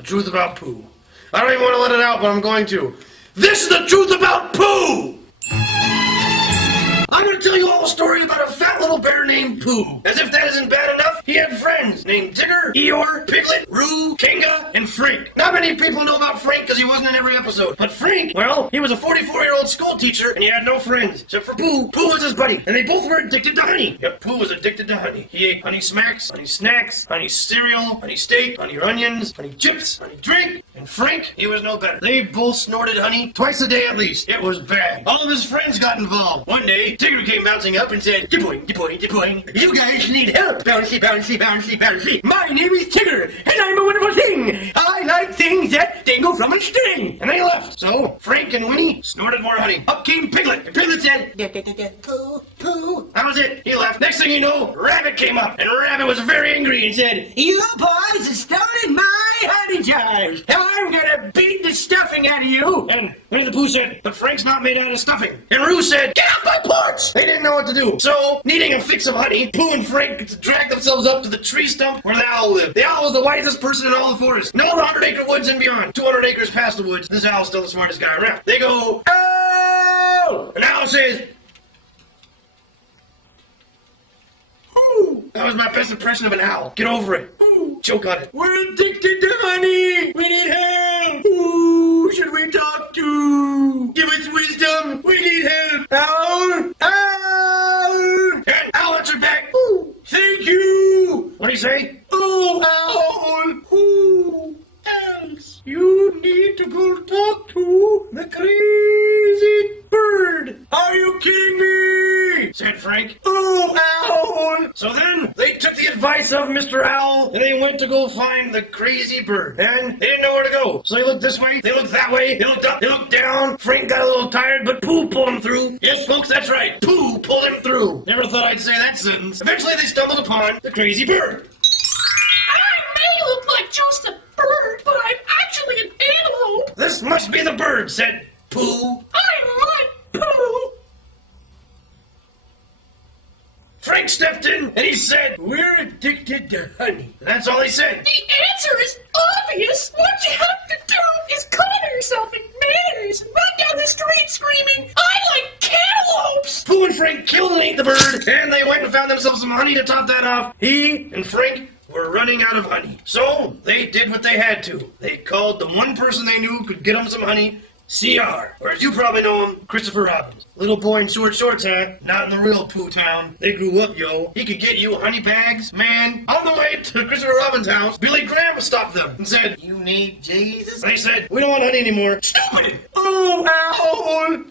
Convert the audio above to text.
The truth about Pooh. I don't even want to let it out, but I'm going to. This is the truth about Pooh! I'm going to tell you all a story about a fat little bear named Pooh. As if that isn't bad enough, he had friends named Tigger, Eeyore, Piglet, Roo, Kanga, and Frank. Not many people know about Frank because he wasn't in every episode. But Frank, well, he was a 44-year-old school teacher and he had no friends. Except for Pooh. Pooh was his buddy. And they both were addicted to honey. Yep, Pooh was addicted to honey. He ate honey smacks, honey snacks, honey cereal, honey steak, honey onions, honey chips, honey drink. And Frank, he was no better. They both snorted honey twice a day at least. It was bad. All of his friends got involved. One day, Tigger came bouncing up and said, "Dipoing, dipoing, dipoing. You guys need help. Bouncy, bouncy, bouncy, bouncy. My name is Tigger, and I'm a wonderful thing. I like things that dangle from a string." And they left. So, Frank and Winnie snorted more honey. Up came Piglet, and Piglet said, "Pooh, Pooh." That was it. He left. Next thing you know, Rabbit came up, and Rabbit was very angry and said, "You boys have stolen my honey jars. I'm gonna beat the stuffing out of you." And Winnie the Pooh said, "But Frank's not made out of stuffing." And Roo said, "Get off my porch!" They didn't know what to do. So, needing a fix of honey, Pooh and Frank dragged themselves up to the tree stump where the owl lived. The owl was the wisest person in all the forest. No 100-acre woods and beyond. 200 acres past the woods. This owl's still the smartest guy around. They go, "Oh!" And the owl says, "Ooh." That was my best impression of an owl. Get over it. Ooh. Choke on it. "We're addicted to honey. We need help. Who should we talk to? Give us wisdom. We need help. Owl. Owl." And Owl answered back, "Ooh, thank you." What'd he say? "Oh, Owl. Ooh, thanks. You need to go talk to the crazy bird." "Are you kidding me?" said Frank. "Oh, Owl." So then, they took the advice of Mr. Owl, and they went to go find the crazy bird. And they didn't know where to go. So they looked this way, they looked that way, they looked up, they looked down. Frank got a little tired, but Pooh pulled him through. Yes, folks, that's right. Pooh pulled him through. Never thought I'd say that sentence. Eventually, they stumbled upon the crazy bird. I may look like just a bird, but I'm actually an antelope. "This must be the bird," said Pooh. I like Pooh. Frank stepped in and he said, "We're addicted to honey." And that's all he said. The answer is obvious. What you have to do is cover yourself in mayonnaise and run down the street screaming, "I like cantaloupes!" Pooh and Frank killed and ate the bird, and they went and found themselves some honey to top that off. He and Frank were running out of honey. So they did what they had to. They called the one person they knew could get them some honey, CR, or as you probably know him, Christopher Robin. Little boy in short shorts, huh? Not in the real Pooh town. They grew up, yo. He could get you honey bags, man. On the way to Christopher Robin's house, Billy Graham stopped them and said, "You need Jesus?" They said, "We don't want honey anymore." Stupid! Oh, Owl!